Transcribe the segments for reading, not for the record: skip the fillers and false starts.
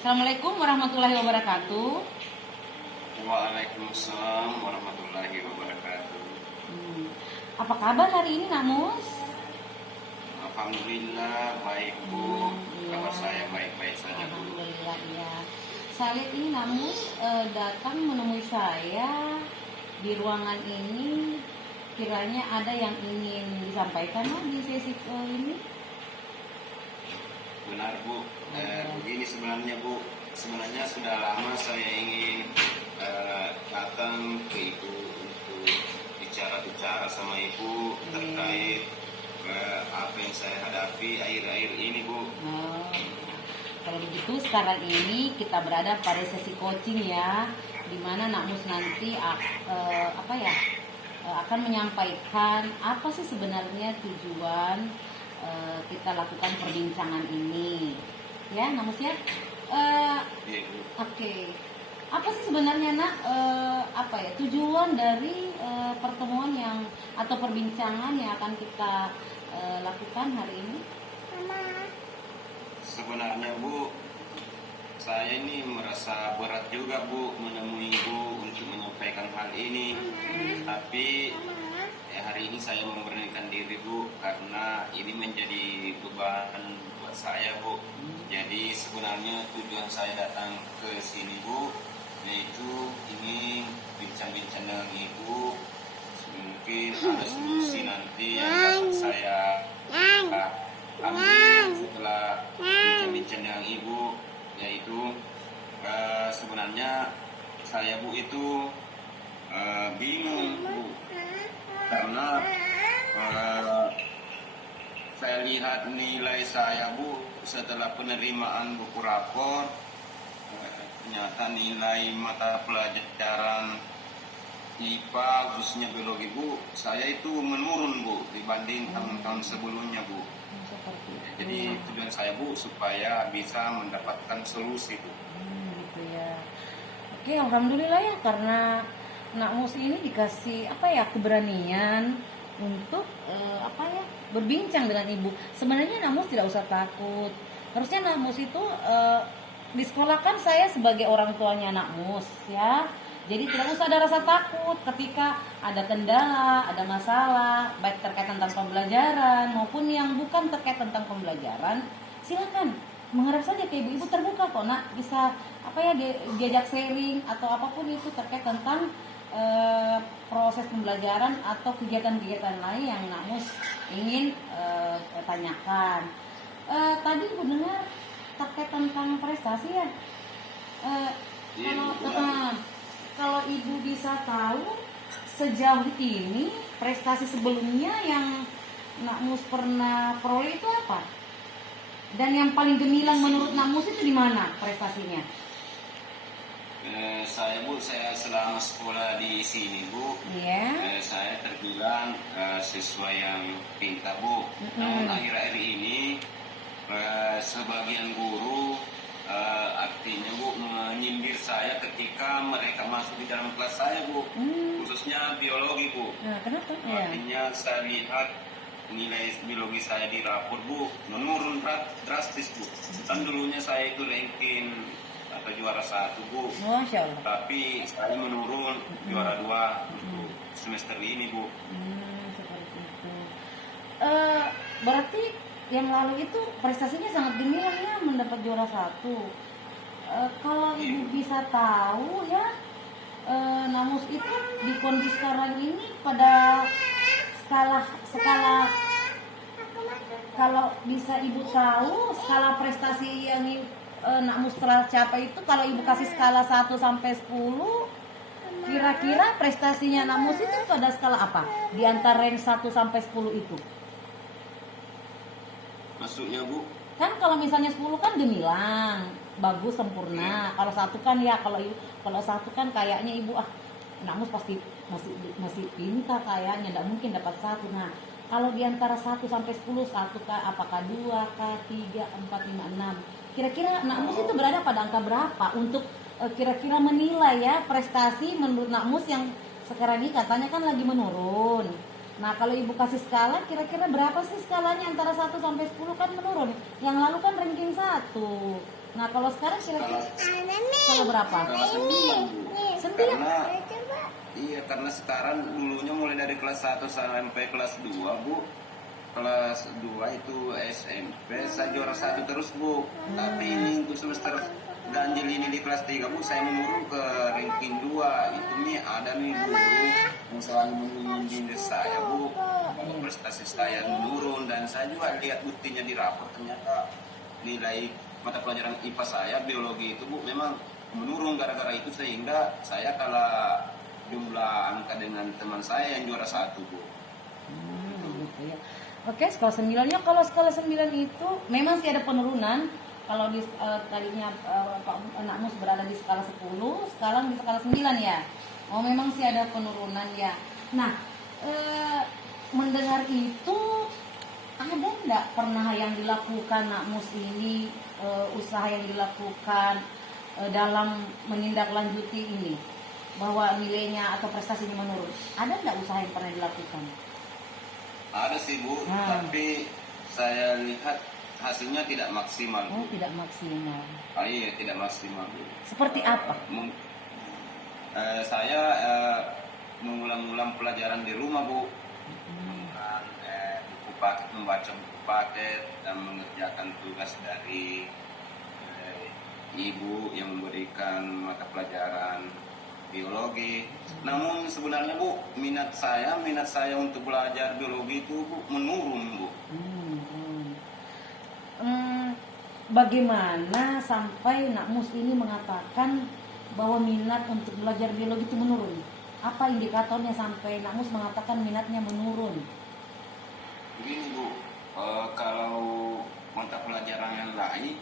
Assalamualaikum warahmatullahi wabarakatuh. Waalaikumsalam warahmatullahi wabarakatuh. Hmm. Apa kabar hari ini, Nak Mus? Alhamdulillah baik Bu. Iya. Kabar saya baik-baik saja Bu. Alhamdulillah ya. Saya lihat ini Nak Mus datang menemui saya di ruangan ini. Kiranya ada yang ingin disampaikan di sesi ini? Benar Bu. Begini sebenarnya Bu. Sebenarnya sudah lama saya ingin datang ke Ibu untuk bicara-bicara sama Ibu terkait apa yang saya hadapi akhir-akhir ini Bu. Oh, kalau begitu sekarang ini kita berada pada sesi coaching ya, dimana Nak Mus nanti akan menyampaikan apa sih sebenarnya tujuan kita lakukan perbincangan ini, ya Nak Mus ya. Iya Bu. Oke. Apa sih sebenarnya Nak tujuan dari pertemuan yang atau perbincangan yang akan kita lakukan hari ini? Sebenarnya Bu, saya ini merasa berat juga Bu menemui Ibu untuk menyampaikan hal ini. Tapi hari ini saya memberanikan diri Bu karena ini menjadi beban buat saya Bu. Jadi sebenarnya tujuan saya datang ke sini Bu, yaitu ingin bincang-bincang dengan Ibu. Mungkin ada solusi nanti yang dapat saya ambil setelah bincang-bincang dengan Ibu, yaitu sebenarnya saya Bu itu bingung Bu karena saya lihat nilai saya Bu setelah penerimaan buku rapor, ternyata nilai mata pelajaran IPA khususnya biologi Bu, saya itu menurun Bu dibanding tahun-tahun sebelumnya Bu. Seperti itu. Jadi tujuan saya Bu supaya bisa mendapatkan solusi Bu. Gitu ya. Oke, alhamdulillah ya karena Nak Mus ini dikasih keberanian untuk berbincang dengan ibu. Sebenarnya Nak Mus tidak usah takut. Harusnya Nak Mus itu di sekolah kan saya sebagai orang tuanya Nak Mus ya. Jadi tidak usah ada rasa takut ketika ada kendala, ada masalah, baik terkait tentang pembelajaran maupun yang bukan terkait tentang pembelajaran. Silakan mengharap saja ke ibu terbuka kok Nak, bisa diajak sharing atau apapun itu terkait tentang proses pembelajaran atau kegiatan-kegiatan lain yang Nak Mus ingin tanyakan. Tadi Ibu dengar terkait tentang prestasi ya. Kalau Ibu bisa tahu sejauh ini prestasi sebelumnya yang Nak Mus pernah peroleh itu apa? Dan yang paling gemilang menurut Nak Mus itu di mana prestasinya? Saya selama sekolah di sini Bu, saya terbilang siswa yang pintar Bu. Namun akhir-akhir ini sebagian guru artinya Bu menyindir saya ketika mereka masuk di dalam kelas saya Bu, khususnya biologi Bu. Kenapa? Artinya saya lihat nilai biologi saya di rapor Bu menurun drastis Bu. Kan dulunya saya itu ranking atau juara 1 Bu. Masya Allah. Tapi saya menurun juara 2 untuk semester ini Bu. Seperti itu. Berarti yang lalu itu prestasinya sangat gemilang ya, mendapat juara 1. Kalau Ibu bisa tahu ya, Nak Mus itu di kondisi sekarang ini pada skala kalau bisa Ibu tahu skala prestasi yang Nak Mus telah capai itu, kalau Ibu kasih skala 1 sampai 10, kira-kira prestasinya Nak Mus itu pada skala apa? Di antara range 1 sampai 10 itu. Maksudnya Bu? Kan kalau misalnya 10 kan gemilang, bagus, sempurna. Kalau 1 kan ya kalau 1 kan kayaknya Ibu Nak Mus pasti masih pintar kayaknya, enggak mungkin dapat 1. Nah, kalau di antara 1 sampai 10, 1 kah, apakah 2 kah, 3, 4, 5, 6. Kira-kira Nak Mus itu berada pada angka berapa untuk kira-kira menilai ya prestasi menurut Nak Mus yang sekarang ini katanya kan lagi menurun. Nah, kalau Ibu kasih skala, kira-kira berapa sih skalanya antara 1 sampai 10 kan menurun. Yang lalu kan ranking 1. Nah kalau sekarang Kalau kalau berapa? kalau 9 Bu. 9. Karena iya, karena sekarang dulunya mulai dari kelas 1 sampai kelas 2 Bu. Kelas 2 itu SMP saya juara 1 terus Bu. Tapi ini untuk semester ganjil ini di kelas 3 Bu, saya menurun ke ranking 2. Itu nih ada nih guru yang selalu menunjuk saya Bu, kalau prestasi saya menurun, dan saya juga lihat buktinya di rapor, ternyata nilai mata pelajaran IPA saya biologi itu Bu memang menurun. Gara-gara itu sehingga saya kalah jumlah angka dengan teman saya yang juara 1 Bu. Gitu ya. Oke, skala 9-nya, kalau skala 9 itu memang sih ada penurunan. Kalau di tadinya Pak Nakmus berada di skala 10, sekarang di skala 9 ya. Oh, memang sih ada penurunan ya. Nah, mendengar itu ada enggak pernah yang dilakukan Nakmus ini, usaha yang dilakukan dalam menindaklanjuti ini bahwa nilainya atau prestasinya menurun? Ada enggak usaha yang pernah dilakukan? Ada sih Bu, tapi saya lihat hasilnya tidak maksimal Bu. Oh, tidak maksimal. Iya, tidak maksimal Bu. Seperti apa? Saya mengulang-ulang pelajaran di rumah Bu, dengan buku paket, membaca buku paket dan mengerjakan tugas dari ibu yang memberikan mata pelajaran biologi. Namun sebenarnya Bu, minat saya untuk belajar biologi itu Bu menurun Bu. Bagaimana sampai Nakmus ini mengatakan bahwa minat untuk belajar biologi itu menurun? Apa indikatornya sampai Nakmus mengatakan minatnya menurun? Begini Bu, kalau mata pelajaran yang lain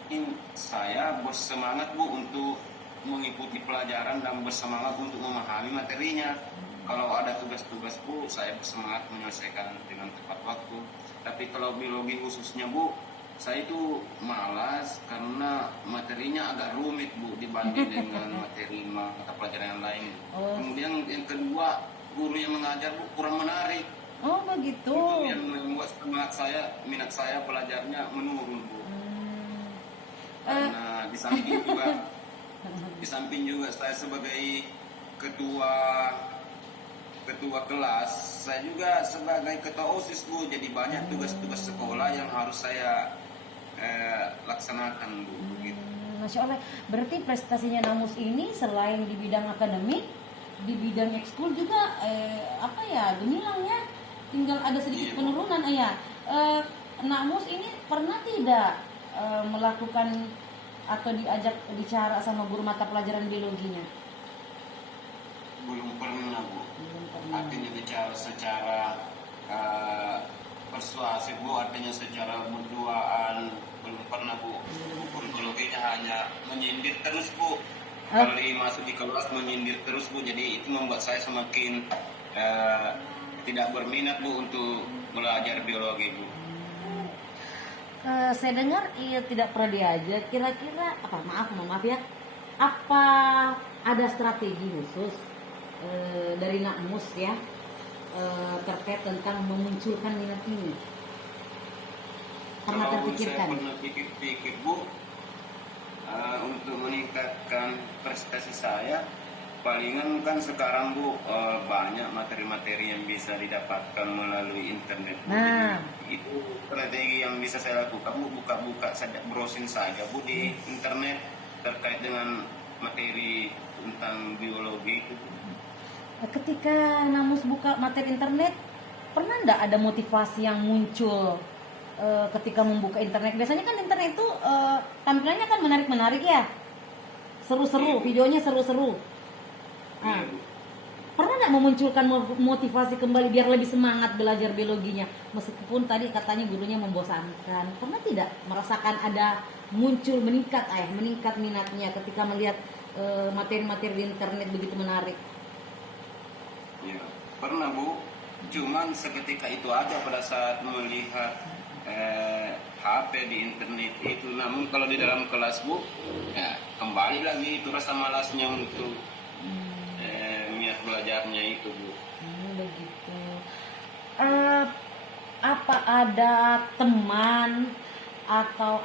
saya bersemangat Bu untuk mengikuti pelajaran dan bersemangat untuk memahami materinya. Kalau ada tugas-tugas Bu, saya bersemangat menyelesaikan dengan tepat waktu. Tapi kalau biologi khususnya Bu, saya itu malas karena materinya agak rumit Bu dibanding dengan materi mata pelajaran yang lain. Kemudian yang kedua, guru yang mengajar Bu kurang menarik. Oh begitu. Itu yang membuat minat saya belajarnya menurun Bu. Karena di samping juga saya sebagai ketua kelas, saya juga sebagai ketua OSIS Bu, jadi banyak tugas-tugas sekolah yang harus saya laksanakan Bu. Gitu. Masya Allah, berarti prestasinya Nakmus ini selain di bidang akademik, di bidang ekskul juga gemilang ya, tinggal ada sedikit penurunan ya. Nakmus ini pernah tidak melakukan atau diajak bicara sama guru mata pelajaran biologinya? Belum pernah Bu. Artinya bicara secara persuasif Bu, artinya secara berduaan belum pernah Bu. Guru biologinya hanya menyindir terus Bu. Kalau masuk di kelas menyindir terus Bu, jadi itu membuat saya semakin tidak berminat Bu untuk belajar biologi Bu. Saya dengar tidak pernah diajak. Kira-kira maaf ya, apa ada strategi khusus dari Nakmus ya terkait tentang memunculkan minat ini? Pernah terpikirkan? Saya pernah pikir-pikir Bu, untuk meningkatkan prestasi saya, palingan kan sekarang Bu banyak materi-materi yang bisa didapatkan melalui internet Bu. Nah, Itu strategi yang bisa saya lakukan Bu, buka-buka saja, browsing saja Bu di internet terkait dengan materi tentang biologi itu. ketika Nakmus buka materi internet, pernah enggak ada motivasi yang muncul ketika membuka internet? Biasanya kan internet itu tampilannya kan menarik-menarik ya, seru-seru, videonya seru-seru. Nah, pernah nggak memunculkan motivasi kembali biar lebih semangat belajar biologinya, meskipun tadi katanya gurunya membosankan? Pernah tidak merasakan ada muncul meningkat minatnya ketika melihat materi-materi di internet begitu menarik? Ya, pernah Bu. Cuman seketika itu aja pada saat melihat HP di internet itu. Namun kalau di dalam kelas Bu, ya kembali lagi itu rasa malasnya untuk niat belajarnya itu Bu. Begitu. Apa ada teman atau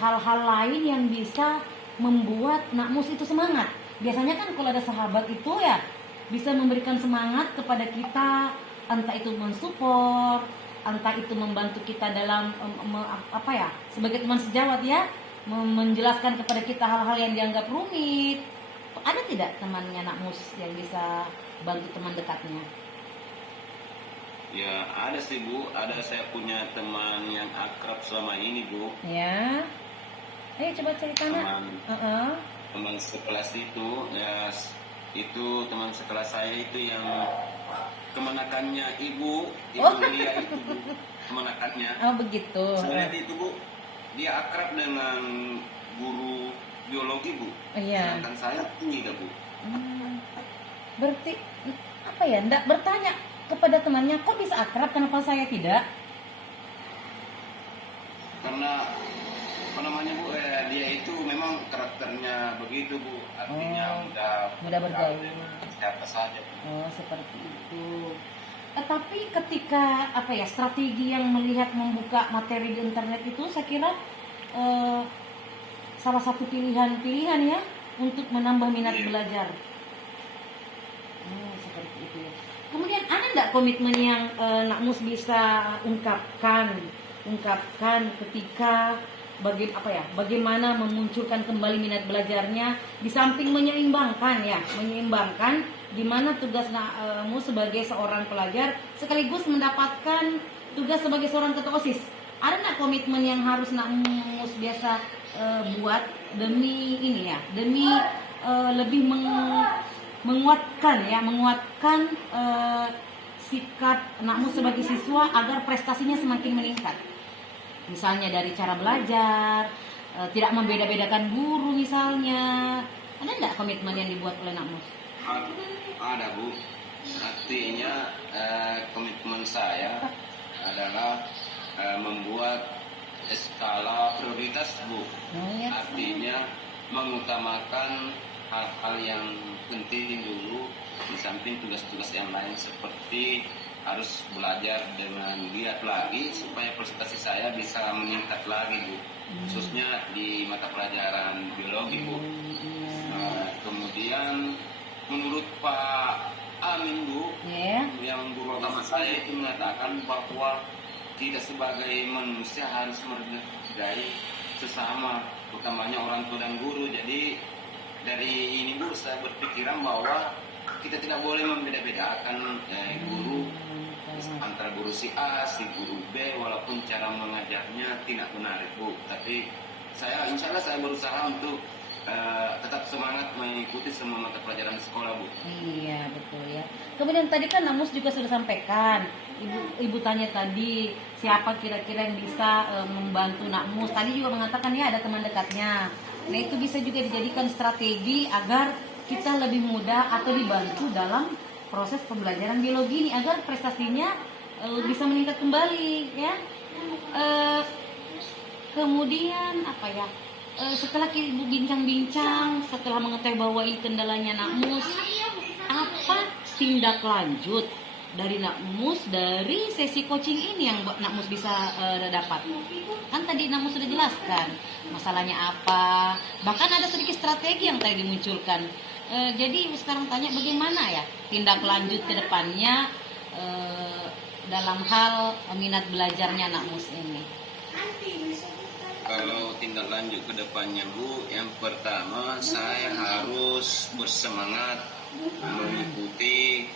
hal-hal lain yang bisa membuat Nak Mus itu semangat. Biasanya kan kalau ada sahabat itu ya bisa memberikan semangat kepada kita, entah itu mensupport, entah itu membantu kita dalam apa ya, sebagai teman sejawat ya, menjelaskan kepada kita hal-hal yang dianggap rumit. Ada tidak temannya Nak Mus yang bisa bantu teman dekatnya? Ya ada sih Bu, ada, saya punya teman yang akrab selama ini Bu. Ya, ayo coba cerita Nak. Teman teman sekelas itu ya, itu teman sekelas saya itu yang kemenakannya ibu Lia itu Bu, kemenakannya. Oh begitu. Sebenarnya itu Bu, dia akrab dengan guru biologi Bu. Iya. Sedangkan saya tidak Bu. Berarti apa ya? Nggak bertanya kepada temannya, kok bisa akrab, kenapa saya tidak? Karena apa namanya Bu, dia itu memang karakternya begitu Bu, artinya mudah bergaul. Siapa saja Bu. Oh seperti itu. Tapi ketika apa ya, strategi yang melihat membuka materi di internet itu, saya kira salah satu pilihan ya untuk menambah minat belajar. Seperti itu ya. Kemudian ada enggak komitmen yang Nak Mus bisa ungkapkan ketika bagaimana memunculkan kembali minat belajarnya, di samping menyeimbangkan di mana tugas Nak Mus sebagai seorang pelajar sekaligus mendapatkan tugas sebagai seorang ketua OSIS. Ada enggak komitmen yang harus Nak Mus biasa buat demi ini ya, demi lebih menguatkan sikap Nak Mus sebagai siswa agar prestasinya semakin meningkat. Misalnya dari cara belajar, tidak membeda-bedakan guru misalnya. Ada enggak komitmen yang dibuat oleh Nak Mus? Ada Bu. Artinya komitmen saya adalah membuat skala prioritas Bu. Artinya mengutamakan hal-hal yang penting dulu di samping tugas-tugas yang lain, seperti harus belajar dengan giat lagi supaya prestasi saya bisa meningkat lagi Bu, khususnya di mata pelajaran biologi Bu. Kemudian menurut Pak Amin Bu, yang guru agama saya itu mengatakan bahwa kita sebagai manusia harus menghargai sesama, utamanya orang tua dan guru. Jadi dari ini Bu, saya berpikiran bahwa kita tidak boleh membeda-bedakan guru antara guru si A, si guru B, walaupun cara mengajarnya tidak menarik Bu. Tapi insya Allah saya berusaha untuk tetap semangat mengikuti semua mata pelajaran sekolah Bu. Iya betul ya. Kemudian tadi kan Nak Mus juga sudah sampaikan, ibu tanya tadi siapa kira-kira yang bisa membantu Nak Mus. Tadi juga mengatakan ya ada teman dekatnya. Nah itu bisa juga dijadikan strategi agar kita lebih mudah atau dibantu dalam proses pembelajaran biologi ini agar prestasinya bisa meningkat kembali ya. Kemudian apa ya? Setelah ibu bincang-bincang, setelah mengetahui bahwa ini kendalanya Nak Mus, apa tindak lanjut dari Nak Mus dari sesi coaching ini yang Nak Mus bisa dapat? Kan tadi Nak Mus sudah jelaskan masalahnya apa, bahkan ada sedikit strategi yang tadi dimunculkan. Jadi sekarang tanya bagaimana ya tindak lanjut ke depannya dalam hal minat belajarnya Nak Mus ini. Kalau tindak lanjut ke depannya Bu, yang pertama saya harus bersemangat mengikuti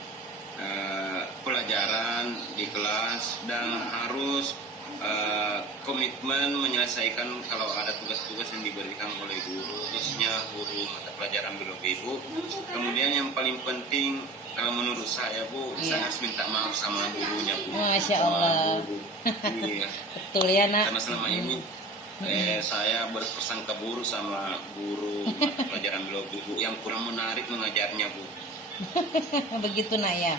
pelajaran di kelas dan harus komitmen menyelesaikan kalau ada tugas-tugas yang diberikan oleh guru, khususnya guru mata pelajaran biologi Bu. Kemudian yang paling penting kalau menurut saya Bu, saya harus minta maaf sama gurunya Bu. Masya Allah. Iya. Betul ya Nak. Karena selama ini saya berprasangka buruk sama guru mata pelajaran biologi Bu, yang kurang menarik mengajarnya Bu. Begitu Nak ya.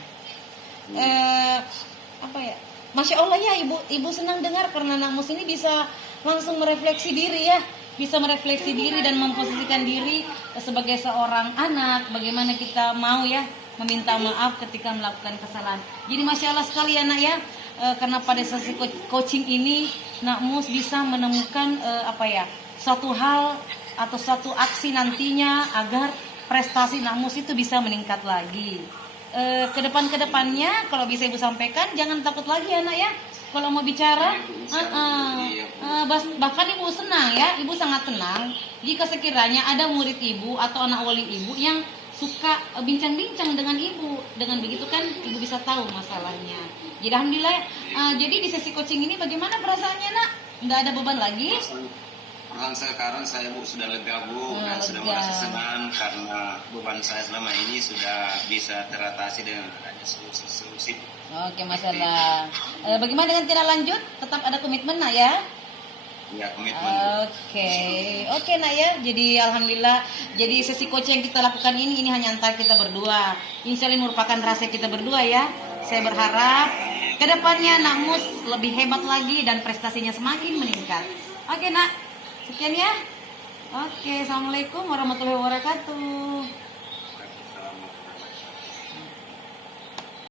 Apa ya? Masya Allah ya ibu senang dengar karena Nak Mus ini bisa langsung merefleksi diri ya, bisa merefleksi diri dan memposisikan diri sebagai seorang anak. Bagaimana kita mau ya meminta maaf ketika melakukan kesalahan. Jadi Masya Allah sekali ya Nak ya. karena pada sesi coaching ini Nak Mus bisa menemukan suatu hal atau suatu aksi nantinya agar prestasi Nak Mus itu bisa meningkat lagi. Kedepannya kalau bisa Ibu sampaikan, jangan takut lagi ya Nak ya. Kalau mau bicara, bahkan Ibu senang ya, Ibu sangat senang jika sekiranya ada murid Ibu atau anak wali Ibu yang suka bincang-bincang dengan Ibu. Dengan begitu kan Ibu bisa tahu masalahnya. Jadi alhamdulillah, jadi di sesi coaching ini bagaimana perasaannya Nak? Nggak ada beban lagi? Perasaan sekarang saya Bu sudah lega Bu, dan sudah lega. merasa senang karena beban saya selama ini sudah bisa teratasi dengan adanya solusi-solusi. Oke, masalah. Bagaimana dengan tindak lanjut? Tetap ada komitmen Nak ya? Ya, komitmen. Oke Nak ya. Jadi alhamdulillah, jadi sesi coaching yang kita lakukan ini hanya antara kita berdua. Insya Allah ini merupakan rahasia kita berdua ya. Saya berharap kedepannya Nak Mus lebih hebat lagi dan prestasinya semakin meningkat. Oke Nak, sekian ya. Oke, assalamualaikum warahmatullahi wabarakatuh.